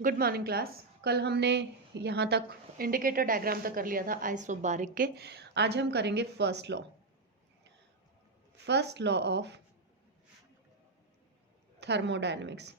Good morning class. कल हमने यहाँ तक इंडिकेटर डायग्राम तक कर लिया था आइसोबारिक के। आज हम करेंगे first law of thermodynamics.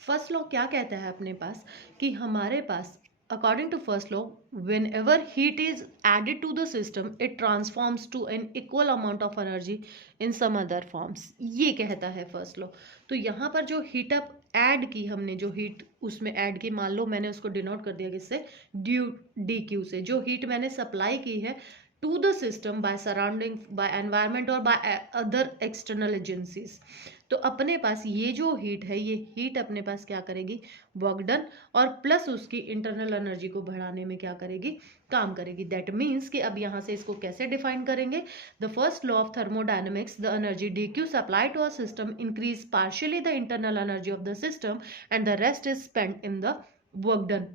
First law क्या कहता है अपने पास कि हमारे पास according to first law whenever heat is added to the system it transforms to an equal amount of energy in some other forms, ये कहता है फर्स्ट लॉ। तो यहाँ पर जो हीट अप ऐड की हमने, जो हीट उसमें ऐड की, मान लो मैंने उसको डिनोट कर दिया किससे, ड्यू डी क्यू से। जो हीट मैंने सप्लाई की है to the system by surrounding, by environment और बाय अदर एक्सटर्नल एजेंसीज, तो अपने पास ये जो हीट है, ये हीट अपने पास क्या करेगी, वर्क डन और प्लस उसकी इंटरनल एनर्जी को बढ़ाने में क्या करेगी, काम करेगी। दैट मीन्स कि अब यहाँ से इसको कैसे डिफाइन करेंगे, the first law of thermodynamics, the energy d q supply to a system increase partially the internal energy of the system and the rest is spent in the work done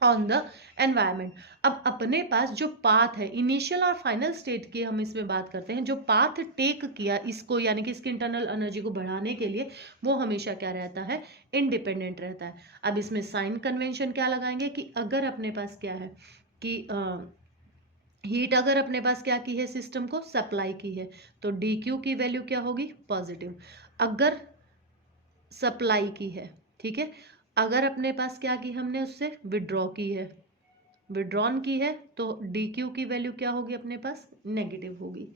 on the environment. अब अपने पास जो path है, initial और final state की हम इसमें बात करते हैं, जो पाथ टेक किया इसको, यानी कि इसकी इंटरनल एनर्जी को बढ़ाने के लिए, वो हमेशा क्या रहता है, इंडिपेंडेंट रहता है। अब इसमें साइन कन्वेंशन क्या लगाएंगे कि अगर अपने पास क्या है कि हीट अगर अपने पास क्या की है, सिस्टम को सप्लाई की है, तो डी क्यू की वैल्यू क्या होगी, पॉजिटिव। अगर सप्लाई की है, ठीक है, अगर अपने पास क्या की हमने, उससे विड्रॉ की है, विड्रॉन की है, तो डी क्यू की वैल्यू क्या होगी अपने पास, नेगेटिव होगी।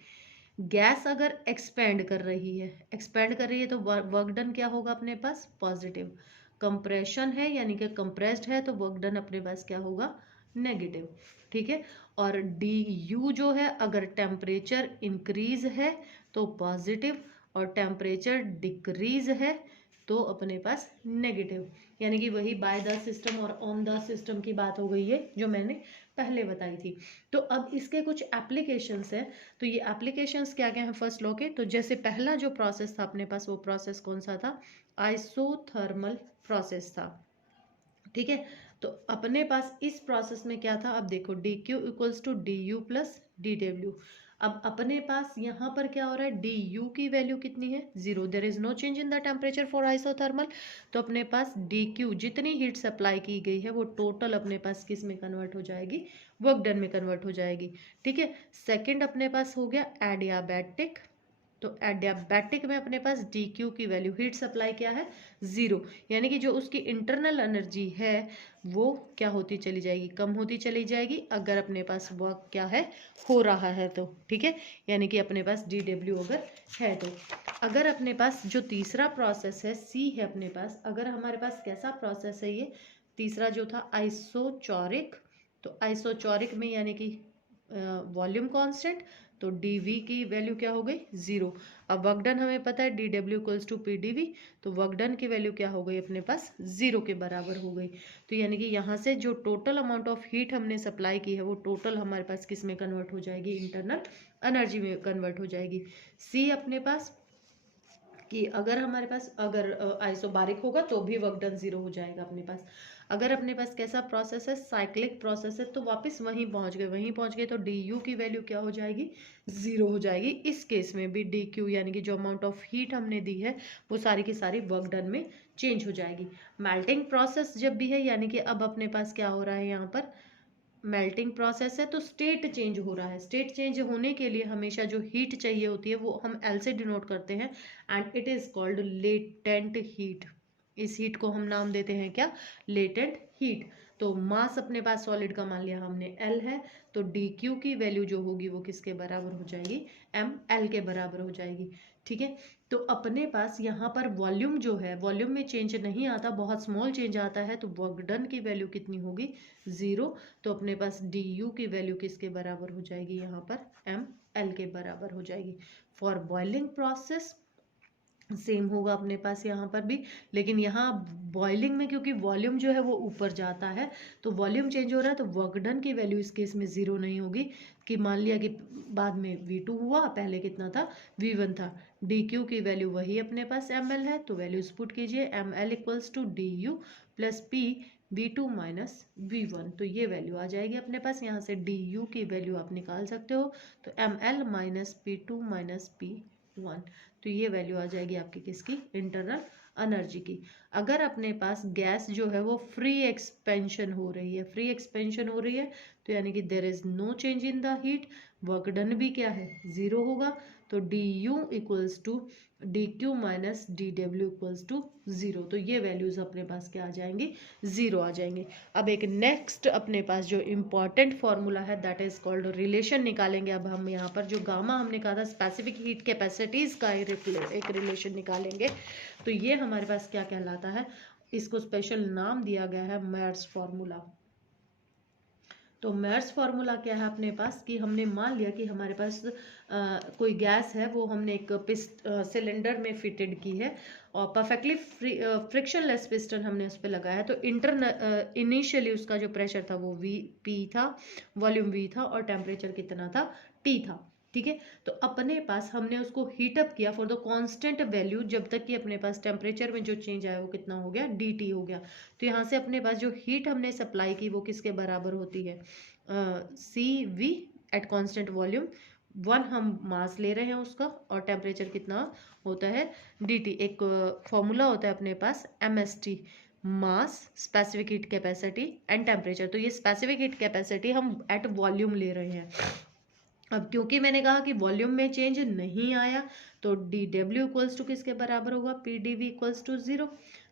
गैस अगर एक्सपेंड कर रही है, एक्सपेंड कर रही है, तो वर्क डन क्या होगा अपने पास, पॉजिटिव। कंप्रेशन है यानी कि कंप्रेस्ड है, तो वर्क डन अपने पास क्या होगा, नेगेटिव। ठीक है, और डी यू जो है, अगर टेम्परेचर इंक्रीज है तो पॉजिटिव, और टेम्परेचर डिक्रीज है तो अपने पास नेगेटिव। यानी कि वही बाय द सिस्टम और ऑन द सिस्टम की बात हो गई है जो मैंने पहले बताई थी। तो अब इसके कुछ एप्लीकेशंस है। तो ये एप्लीकेशंस क्या क्या हैं फर्स्ट लॉ के, तो जैसे पहला जो प्रोसेस था अपने पास, वो प्रोसेस कौन सा था, आइसोथर्मल प्रोसेस था। ठीक है, तो अपने पास इस प्रोसेस में क्या था, अब देखो d q equals to d u plus d डब्ल्यू। अब अपने पास यहाँ पर क्या हो रहा है, डी यू की वैल्यू कितनी है, zero, there is no change in the temperature for isothermal. तो अपने पास डी क्यू जितनी हीट सप्लाई की गई है वो टोटल अपने पास किस में कन्वर्ट हो जाएगी, वर्क डन में कन्वर्ट हो जाएगी। ठीक है, सेकेंड अपने पास हो गया एडियाबैटिक। तो एडियाबैटिक में अपने पास डी क्यू की वैल्यू, हीट सप्लाई क्या है, जीरो, यानी कि जो उसकी इंटरनल एनर्जी है वो क्या होती चली जाएगी, कम होती चली जाएगी, अगर अपने पास वर्क क्या है, हो रहा है तो। ठीक है, यानी कि अपने पास डी डब्ल्यू अगर है तो। अगर अपने पास जो तीसरा प्रोसेस है सी है अपने पास, अगर हमारे पास कैसा प्रोसेस है ये तीसरा जो था, आइसोचोरिक। तो आइसोचोरिक में यानी कि वॉल्यूम कांस्टेंट, तो डी वी की वैल्यू क्या हो गई, जीरो। अब वर्क डन हमें पता है डी डब्ल्यू equals to p D v, तो वर्क डन की वैल्यू क्या हो गई अपने पास, जीरो के बराबर हो गई। तो यानी कि यहाँ से जो टोटल अमाउंट ऑफ हीट हमने सप्लाई की है वो टोटल हमारे पास किस में कन्वर्ट हो जाएगी, इंटरनल एनर्जी में कन्वर्ट हो जाएगी। सी अपने पास कि अगर हमारे पास अगर आइसोबारिक होगा तो भी वर्क डन जीरो हो जाएगा अपने पास। अगर अपने पास कैसा प्रोसेस है, साइक्लिक प्रोसेस है, तो वापस वहीं पहुंच गए, वहीं पहुंच गए तो डी यू की वैल्यू क्या हो जाएगी, जीरो हो जाएगी। इस केस में भी डी क्यू यानी कि जो अमाउंट ऑफ हीट हमने दी है वो सारी की सारी वर्क डन में चेंज हो जाएगी। मेल्टिंग प्रोसेस जब भी है, यानी कि अब अपने पास क्या हो रहा है, यहाँ पर मेल्टिंग प्रोसेस है, तो स्टेट चेंज हो रहा है। स्टेट चेंज होने के लिए हमेशा जो हीट चाहिए होती है वो हम एल से डिनोट करते हैं, and it is called latent heat. इस हीट को हम नाम देते हैं क्या, लेटेंट हीट। तो मास अपने पास सॉलिड का मान लिया हमने एल है, तो डी क्यू की वैल्यू जो होगी वो किसके बराबर हो जाएगी, एम एल के बराबर हो जाएगी। ठीक है, तो अपने पास यहाँ पर वॉल्यूम जो है, वॉल्यूम में चेंज नहीं आता, बहुत स्मॉल चेंज आता है, तो वर्क डन की वैल्यू कितनी होगी, जीरो। तो अपने पास डी यू की वैल्यू किसके बराबर हो जाएगी, यहाँ पर एम एल के बराबर हो जाएगी। फॉर बॉइलिंग प्रोसेस सेम होगा अपने पास यहाँ पर भी, लेकिन यहाँ बॉइलिंग में क्योंकि वॉल्यूम जो है वो ऊपर जाता है, तो वॉल्यूम चेंज हो रहा है, तो वर्क डन की वैल्यू इस केस में जीरो नहीं होगी। कि मान लिया कि बाद में V2 हुआ, पहले कितना था, V1 था। डी क्यू की वैल्यू वही अपने पास ml है, तो वैल्यूज पुट कीजिए, ml equals to d u plus p V2 minus V1, तो ये वैल्यू आ जाएगी अपने पास। यहाँ से डी यू की वैल्यू आप निकाल सकते हो, तो ml minus P2 minus P1, तो ये वैल्यू आ जाएगी आपकी किसकी, इंटरनल एनर्जी की। अगर अपने पास गैस जो है वो फ्री एक्सपेंशन हो रही है, फ्री एक्सपेंशन हो रही है, तो यानी कि there is no change in the heat, work done भी क्या है, जीरो होगा। तो d u equals to d q minus d डब्ल्यू इक्वल्स टू जीरो। तो ये वैल्यूज अपने पास क्या आ जाएंगी, जीरो आ जाएंगी। अब एक नेक्स्ट अपने पास जो इम्पॉर्टेंट फॉर्मूला है दैट इज कॉल्ड रिलेशन निकालेंगे। अब हम यहाँ पर जो गामा हमने कहा था स्पेसिफिक हीट कैपेसिटीज का एक रिलेशन निकालेंगे। तो ये हमारे पास क्या कहलाता है, इसको स्पेशल नाम दिया गया है मेयर्स फॉर्मूला। तो मेयर्स फार्मूला क्या है अपने पास, कि हमने मान लिया कि हमारे पास कोई गैस है, वो हमने एक सिलेंडर में फिटेड की है और परफेक्टली फ्रिक्शनलेस पिस्टन हमने उस पर लगाया है। तो इनिशियली उसका जो प्रेशर था वो वी पी था, वॉल्यूम वी था और टेम्परेचर कितना था, टी था। ठीक है, तो अपने पास हमने उसको हीटअप किया फॉर द कांस्टेंट वैल्यू, जब तक कि अपने पास टेम्परेचर में जो चेंज आया वो कितना हो गया, डी टी हो गया। तो यहाँ से अपने पास जो हीट हमने सप्लाई की वो किसके बराबर होती है, C V at constant volume, when हम मास ले रहे हैं उसका, और टेम्परेचर कितना होता है, डी टी। एक फॉर्मूला होता है अपने पास M S T, mass, specific heat capacity and temperature. तो ये स्पेसिफिक हीट कैपेसिटी हम एट वॉल्यूम ले रहे हैं। अब क्योंकि मैंने कहा कि वॉल्यूम में चेंज नहीं आया, तो डी डब्ल्यू इक्वल्स टू किसके बराबर होगा, p D we equals to zero.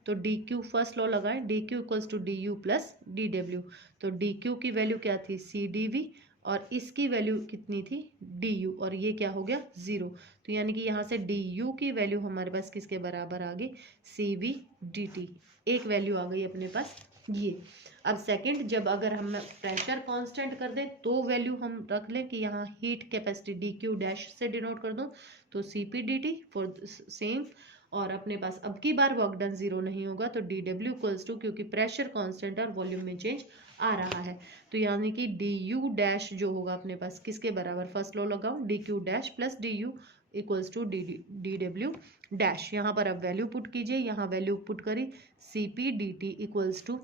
तो डी क्यू फर्स्ट लॉ लगाएं, d q equals to d u plus d डब्ल्यू। तो डी क्यू की वैल्यू क्या थी, सी डी वी, और इसकी वैल्यू कितनी थी, डी यू, और ये क्या हो गया, जीरो। तो यानी कि यहाँ से डी यू की वैल्यू हमारे पास किसके बराबर आ गई, सी वी डी टी। एक वैल्यू आ गई अपने पास ये। अब सेकंड, जब अगर हम प्रेशर कांस्टेंट कर दें तो वैल्यू हम रख लें कि यहाँ heat capacity d q dash से डिनोट कर दूं, तो C P D T for same. और अपने पास अब की बार वर्क डन जीरो नहीं होगा, तो डी डब्ल्यू इक्वल्स टू, क्योंकि प्रेशर कांस्टेंट और वॉल्यूम में चेंज आ रहा है, तो यानी कि डी यू डैश जो होगा अपने पास किसके बराबर, फर्स्ट लॉ लगाओ, d q dash plus d u equals to d डब्ल्यू डैश। यहाँ पर अब वैल्यू पुट कीजिए, यहाँ वैल्यू पुट करी, C P D T equals to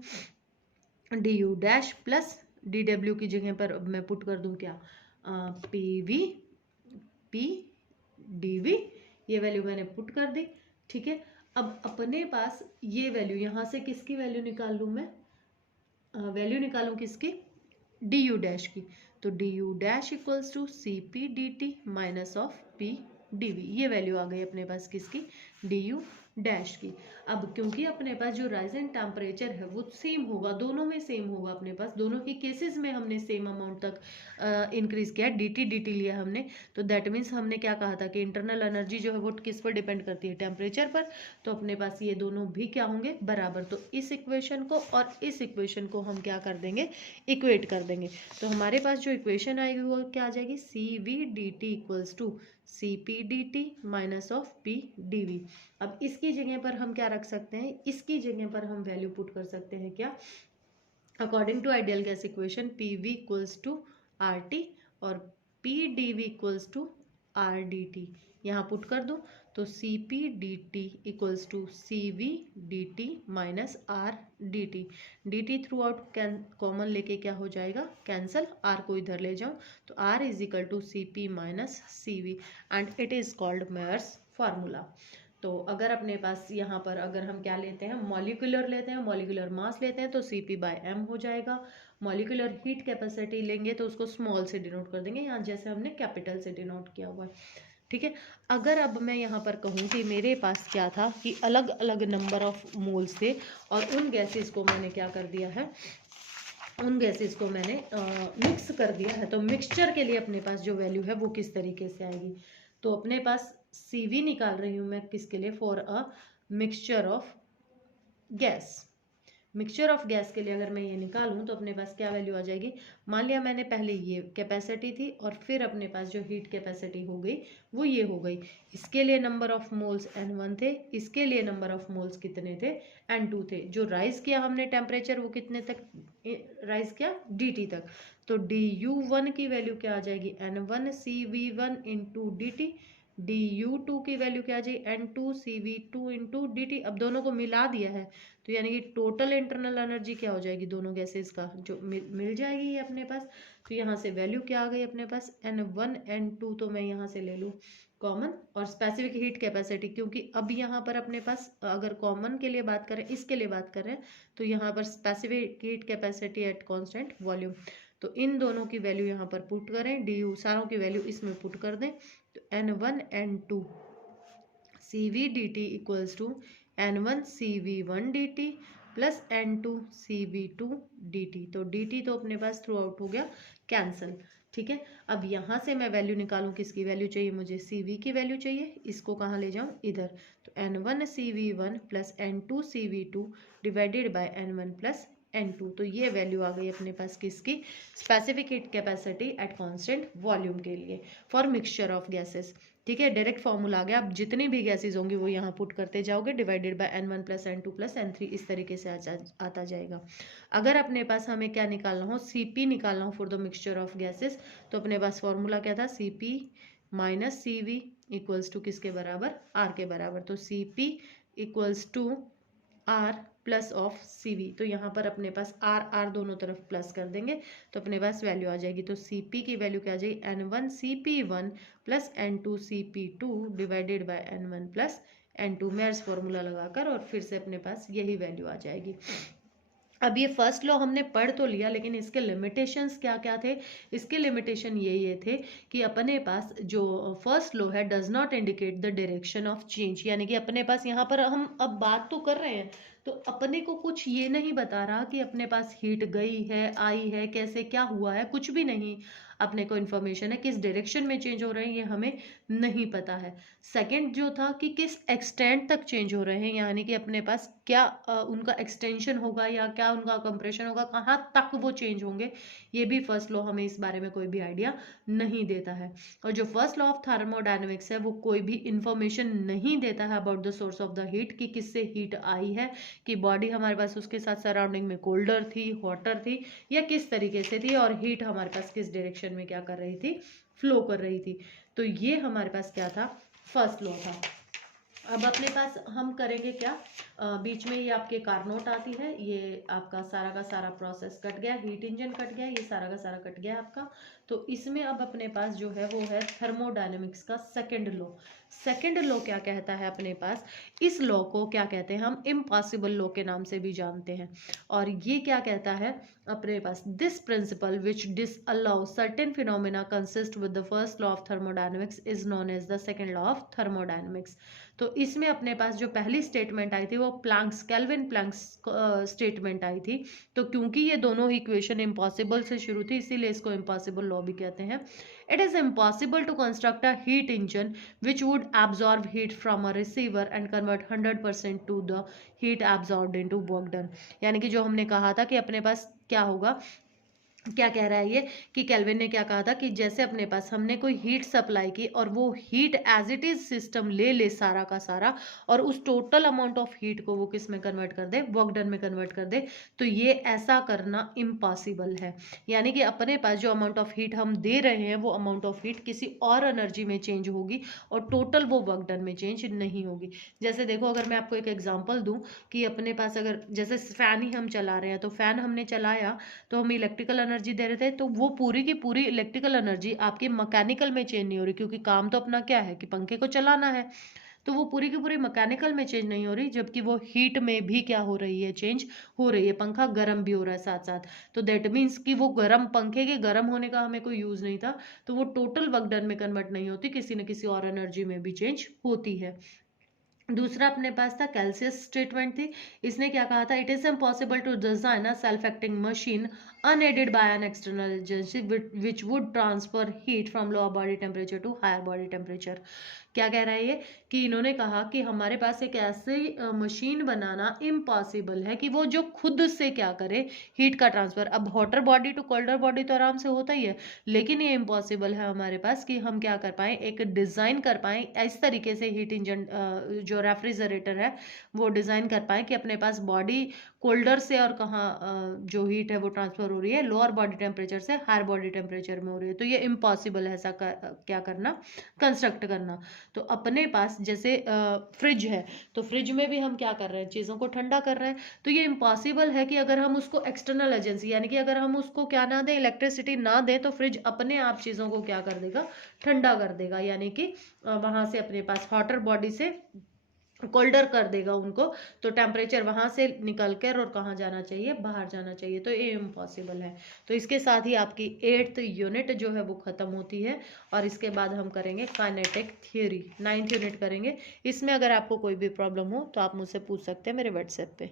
d u dash plus d डब्ल्यू की जगह पर अब मैं पुट कर दूं क्या, p v p D v, ये वैल्यू मैंने पुट कर दी। ठीक है, अब अपने पास ये वैल्यू, यहाँ से किसकी वैल्यू निकाल लूँ मैं, वैल्यू निकालूं किसकी, डी यू डैश की। तो d u dash equals to C P D T minus of P D v, ये वैल्यू आ गई अपने पास किसकी, डी यू डैश की। अब क्योंकि अपने पास जो राइजिंग टेम्परेचर है वो सेम होगा, दोनों में सेम होगा अपने पास, दोनों ही केसेस में हमने सेम अमाउंट तक इंक्रीज किया, डी टी लिया हमने। तो दैट मीन्स हमने क्या कहा था कि इंटरनल एनर्जी जो है वो किस पर डिपेंड करती है, टेम्परेचर पर। तो अपने पास ये दोनों भी क्या होंगे, बराबर। तो इस इक्वेशन को और इस इक्वेशन को हम क्या कर देंगे, इक्वेट कर देंगे। तो हमारे पास जो इक्वेशन आएगी वो क्या आ जाएगी, C V D T equals to C P D T minus of P D V. अब इसकी जगह पर हम क्या रख सकते हैं, इसकी जगह पर हम वैल्यू पुट कर सकते हैं क्या, according to ideal gas equation, P V equals to R T और P D we equals to R D T. यहाँ पुट कर दो, तो C P D T equals to C V D T minus R D T. D T throughout common लेके क्या हो जाएगा, cancel, are को इधर ले जाओ, तो R is equal to C p minus C v and it is called Mayer's formula. तो अगर अपने पास यहाँ पर अगर हम क्या लेते हैं, मॉलिक्यूलर लेते हैं, मॉलिक्यूलर मास लेते हैं, तो सी पी बाय एम हो जाएगा। मॉलिक्यूलर हीट कैपेसिटी लेंगे तो उसको स्मॉल से डिनोट कर देंगे, यहाँ जैसे हमने कैपिटल से डिनोट किया हुआ है। ठीक है, अगर अब मैं यहाँ पर कहूँ कि मेरे पास क्या था कि अलग अलग नंबर ऑफ मोल्स थे और उन गैसेस को मैंने क्या कर दिया है, उन गैसेस को मैंने मिक्स कर दिया है, तो मिक्सचर के लिए अपने पास जो वैल्यू है वो किस तरीके से आएगी। तो अपने पास सी वी निकाल रही हूँ मैं किसके लिए, for a mixture of gas. Mixture of gas के लिए अगर मैं ये निकालूं तो अपने पास क्या वैल्यू आ जाएगी, मान लिया मैंने पहले ये कैपेसिटी थी और फिर अपने पास जो हीट कैपेसिटी हो गई वो ये हो गई। इसके लिए नंबर ऑफ मोल्स N1 थे, इसके लिए नंबर ऑफ मोल्स कितने थे, N2 थे। जो राइज किया हमने टेम्परेचर वो कितने तक राइज किया, dt तक। तो du1 की वैल्यू क्या आ जाएगी, N1 CV1 into D T, du2 की वैल्यू क्या आ जाएगी, N2 CV2 into D T. अब दोनों को मिला दिया है तो यानी कि टोटल इंटरनल एनर्जी क्या हो जाएगी दोनों गैसेस का जो मिल जाएगी ये अपने पास। तो यहाँ से वैल्यू क्या आ गई अपने पास, N1 N2, तो मैं यहाँ से ले लूँ कॉमन और स्पेसिफिक हीट कैपेसिटी, क्योंकि अब यहाँ पर अपने पास अगर कॉमन के लिए बात करें, इसके लिए बात करें, तो यहाँ पर specific heat capacity eight constant volume. तो इन दोनों की वैल्यू यहाँ पर पुट करें, डी यू सारों की वैल्यू इसमें पुट कर दें, तो N1 N2 CV dt equals to N1 CV1 dt plus N2 CV2 dt। तो dt तो अपने पास थ्रू आउट हो गया कैंसल, ठीक है। अब यहाँ से मैं वैल्यू निकालूं, किसकी वैल्यू चाहिए मुझे, CV की वैल्यू चाहिए, इसको कहाँ ले जाऊं, इधर। तो N1 CV1 plus N2 CV2 divided by N1 plus N2। तो ये वैल्यू आ गई अपने पास किसकी, specific heat capacity eight constant volume के लिए फॉर मिक्सचर ऑफ गैसेस, ठीक है। डायरेक्ट फॉर्मूला आ गया। आप जितनी भी गैसेज होंगी वो यहाँ पुट करते जाओगे, divided by N1 plus N2 plus N3, इस तरीके से आता जाएगा। अगर अपने पास हमें क्या निकालना हो, CP निकालना हो for the mixture of gases, तो अपने पास फॉर्मूला क्या था, CP minus CV equals to किसके बराबर, R के बराबर। तो CP equals to R plus of CV। तो यहाँ पर अपने पास R दोनों तरफ प्लस कर देंगे, तो अपने पास वैल्यू आ जाएगी। तो CP की वैल्यू क्या आ जाएगी, N1 CP1 plus N2 CP2 divided by N1 plus N2, Mayer's formula लगाकर, और फिर से अपने पास यही वैल्यू आ जाएगी। अब ये फर्स्ट लॉ हमने पढ़ तो लिया, लेकिन इसके लिमिटेशंस क्या क्या थे, इसके लिमिटेशन ये थे कि अपने पास जो फर्स्ट लॉ है does not indicate the direction of change, यानी कि अपने पास यहाँ पर हम अब बात तो कर रहे हैं, तो अपने को कुछ ये नहीं बता रहा कि अपने पास हीट गई है, आई है, कैसे क्या हुआ है, कुछ भी नहीं। अपने को इन्फॉर्मेशन है किस डायरेक्शन में चेंज हो रहे हैं, ये हमें नहीं पता है। सेकंड जो था कि किस एक्सटेंट तक चेंज हो रहे हैं, यानी कि अपने पास क्या उनका एक्सटेंशन होगा या क्या उनका कंप्रेशन होगा, कहाँ तक वो चेंज होंगे, ये भी फर्स्ट लॉ हमें इस बारे में कोई भी आइडिया नहीं देता है। और जो फर्स्ट लॉ ऑफ थर्मोडायनेमिक्स है वो कोई भी इंफॉर्मेशन नहीं देता है about the source of the heat, कि किससे हीट आई है, कि बॉडी हमारे पास उसके साथ सराउंडिंग में कोल्डर थी, हॉटर थी, या किस तरीके से थी, और हीट हमारे पास किस डायरेक्शन में क्या कर रही थी, फ्लो कर रही थी। तो ये हमारे पास क्या था, फर्स्ट लॉ था। अब अपने पास हम करेंगे क्या, बीच में ये आपके कारनोट आती है, ये आपका सारा का सारा प्रोसेस कट गया, हीट इंजन कट गया, ये सारा का सारा कट गया आपका। तो इसमें अब अपने पास जो है वो है थर्मोडायनेमिक्स का सेकंड लॉ। सेकंड लॉ क्या कहता है अपने पास, इस लॉ को क्या कहते हैं हम, इम्पॉसिबल लॉ के नाम से भी जानते हैं। और ये क्या कहता है अपने पास, this principle which disallow certain phenomena consist with the first law of thermodynamics is known as the second law of thermodynamics. तो इसमें अपने पास जो पहली स्टेटमेंट आई थी वो प्लैंक्स, केल्विन प्लैंक्स स्टेटमेंट आई थी। तो क्योंकि ये दोनों इक्वेशन इम्पॉसिबल से शुरू थी, इसीलिए इसको इम्पॉसिबल लॉ भी कहते हैं। It is impossible to construct a heat engine which would absorb heat from a receiver and convert 100% to the heat absorbed into work done. यानी कि जो हमने कहा था कि अपने पास क्या होगा, क्या कह रहा है ये, कि केल्विन ने क्या कहा था कि जैसे अपने पास हमने कोई हीट सप्लाई की और वो heat as it is system ले ले सारा का सारा, और उस टोटल अमाउंट ऑफ हीट को वो किस में कन्वर्ट कर दे, वर्क डन में कन्वर्ट कर दे, तो ये ऐसा करना इम्पॉसिबल है। यानी कि अपने पास जो अमाउंट ऑफ हीट हम दे रहे हैं वो अमाउंट ऑफ हीट किसी और एनर्जी में चेंज होगी और टोटल वो वर्क डन में चेंज नहीं होगी। जैसे देखो, अगर मैं आपको एक एग्जांपल दूं कि अपने पास अगर जैसे फैन ही हम चला रहे हैं, तो फैन हमने चलाया तो हम इलेक्ट्रिकल एनर्जी दे रहे थे, तो वो पूरी की पूरी इलेक्ट्रिकल एनर्जी आपकी मैकेनिकल में चेंज नहीं हो रही, क्योंकि काम तो अपना क्या है कि पंखे को चलाना है। तो वो पूरी की पूरी मैकेनिकल में चेंज नहीं हो रही, जबकि वो हीट में भी क्या हो रही है, चेंज हो रही है, पंखा गर्म भी हो रहा है साथ साथ। तो दैट मीन्स कि वो गर्म, पंखे के गर्म होने का हमें कोई यूज नहीं था, तो वो टोटल वर्क डन में कन्वर्ट नहीं होती, किसी न किसी और एनर्जी में भी चेंज होती है। दूसरा अपने पास था कैल्सियस स्टेटमेंट थी। इसने क्या कहा था, it is impossible to design a self acting machine unaided by an external agency which would transfer heat from lower body temperature to higher body temperature। क्या कह रहा है ये, कि इन्होंने कहा कि हमारे पास एक ऐसी मशीन बनाना इम्पॉसिबल है कि वो जो खुद से क्या करे, हीट का ट्रांसफर। अब hotter body to colder body तो आराम से होता ही है, लेकिन ये इम्पॉसिबल है हमारे पास कि हम क्या कर पाए, एक डिजाइन कर पाए इस तरीके से हीट इंजन, जो रेफ्रिजरेटर है वो डिजाइन कर पाए कि अपने पास बॉडी कोल्डर से और कहाँ जो हीट है वो ट्रांसफर हो रही है, लोअर बॉडी टेम्परेचर से हायर बॉडी टेम्परेचर में हो रही है। तो ये इम्पॉसिबल है ऐसा क्या करना, कंस्ट्रक्ट करना। तो अपने पास जैसे फ्रिज है, तो फ्रिज में भी हम क्या कर रहे हैं, चीज़ों को ठंडा कर रहे हैं। तो ये इम्पॉसिबल है कि अगर हम उसको एक्सटर्नल एजेंसी, यानी कि अगर हम उसको क्या ना दें, इलेक्ट्रिसिटी ना दें, तो फ्रिज अपने आप चीज़ों को क्या कर देगा, ठंडा कर देगा, यानी कि वहां से अपने पास हॉटर बॉडी से कोल्डर कर देगा उनको। तो टेम्परेचर वहां से निकल कर और कहाँ जाना चाहिए, बाहर जाना चाहिए। तो ये इम्पॉसिबल है। तो इसके साथ ही आपकी 8th यूनिट जो है वो खत्म होती है, और इसके बाद हम करेंगे काइनेटिक थ्योरी, 9th यूनिट करेंगे। इसमें अगर आपको कोई भी प्रॉब्लम हो तो आप मुझसे पूछ सकते हैं मेरे व्हाट्सएप पे।